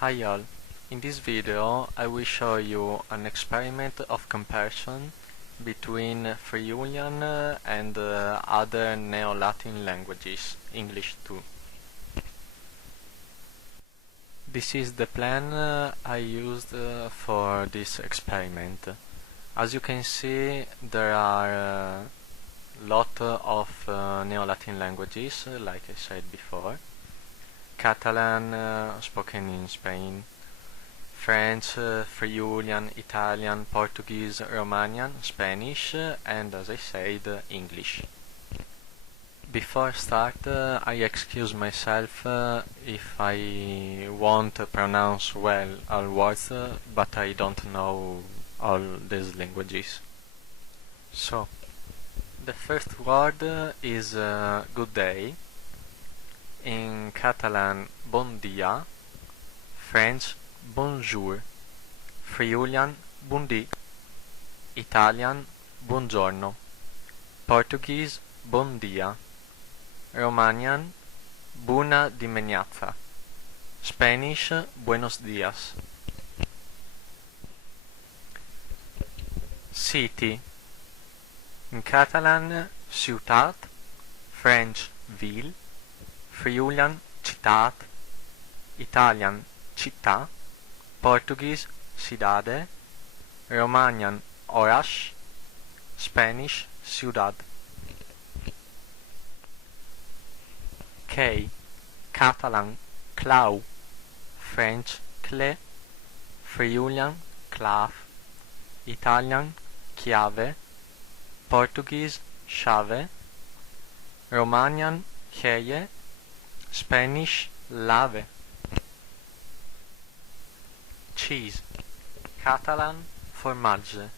Hi all, in this video I will show you an experiment of comparison between Friulian and other Neo-Latin languages, English too. This is the plan I used for this experiment. As you can see, there are a lot of Neo-Latin languages, like I said before. Catalan, spoken in Spain, French, Friulian, Italian, Portuguese, Romanian, Spanish, and as I said, English. Before start, I excuse myself if I won't pronounce well all words, but I don't know all these languages. So, the first word is good day. In Catalan, bon dia, French, bonjour, Friulian, buondì, Italian, buongiorno, Portuguese, bon dia, Romanian, bună dimineața, Spanish, buenos dias. City. In Catalan, ciutat, French, ville, Friulian, citat, Italian, città, Portuguese, cidade, Romanian, oraș, Spanish, ciudad. Key. Catalan, clau, French, clé, Friulian, clav, Italian, chiave, Portuguese, chave, Romanian, cheie, Spanish, lave. Cheese. Catalan, formagge,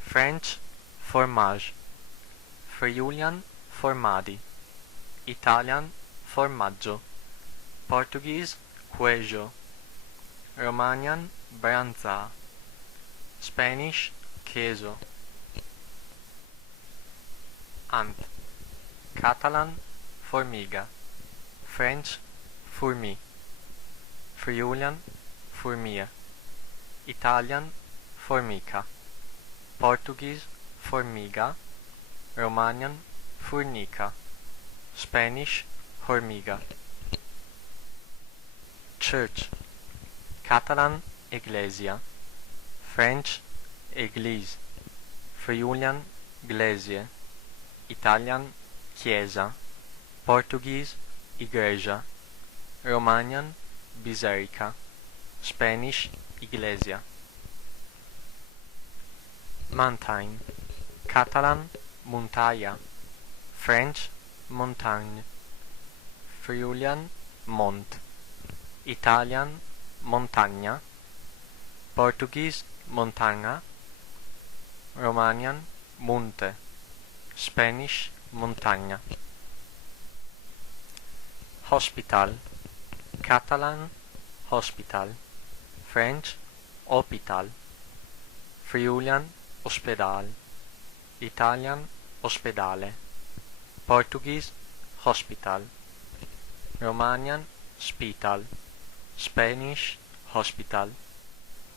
French, formage, Friulian, formadi, Italian, formaggio, Portuguese, queijo, Romanian, branzà, Spanish, queso. Ant. Catalan, formiga, French, fourmi, Friulian, formia, Italian, formica, Portuguese, formiga, Romanian, furnica, Spanish, hormiga. Church. Catalan, iglesia, French, église, Friulian, glesie, Italian, chiesa, Portuguese, igreja, Romanian, biserica, Spanish, iglesia. Mountain. Catalan, montaia, French, montagne, Friulian, mont, Italian, montagna, Portuguese, montagna, Romanian, monte, Spanish, montagna. Hospital. Catalan, hospital, French, hôpital, Friulian, ospedal, Italian, ospedale, Portuguese, hospital, Romanian, spital, Spanish, hospital.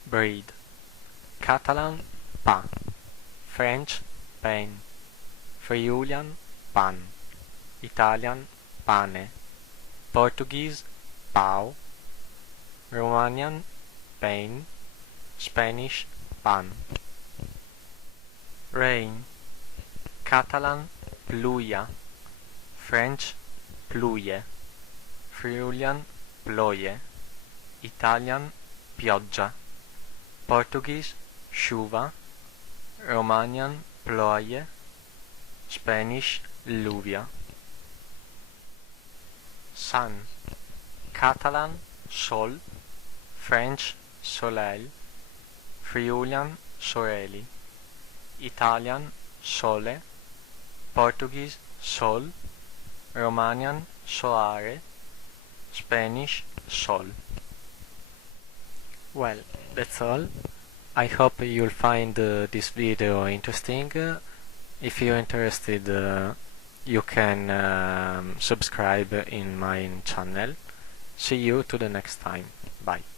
Breed. Catalan, pain, French, pain, Friulian, pan, Italian, pane, Portuguese, pau, Romanian, pain, Spanish, pan. Rain. Catalan, pluja, French, pluie, Friulian, ploie, Italian, pioggia, Portuguese, chuva, Romanian, ploie, Spanish, lluvia. Sun. Catalan, sol, French, soleil, Friulian, soreli, Italian, sole, Portuguese, sol, Romanian, soare, Spanish, sol. Well, that's all. I hope you'll find this video interesting. If you're interested, you can subscribe in my channel. See you to the next time. Bye.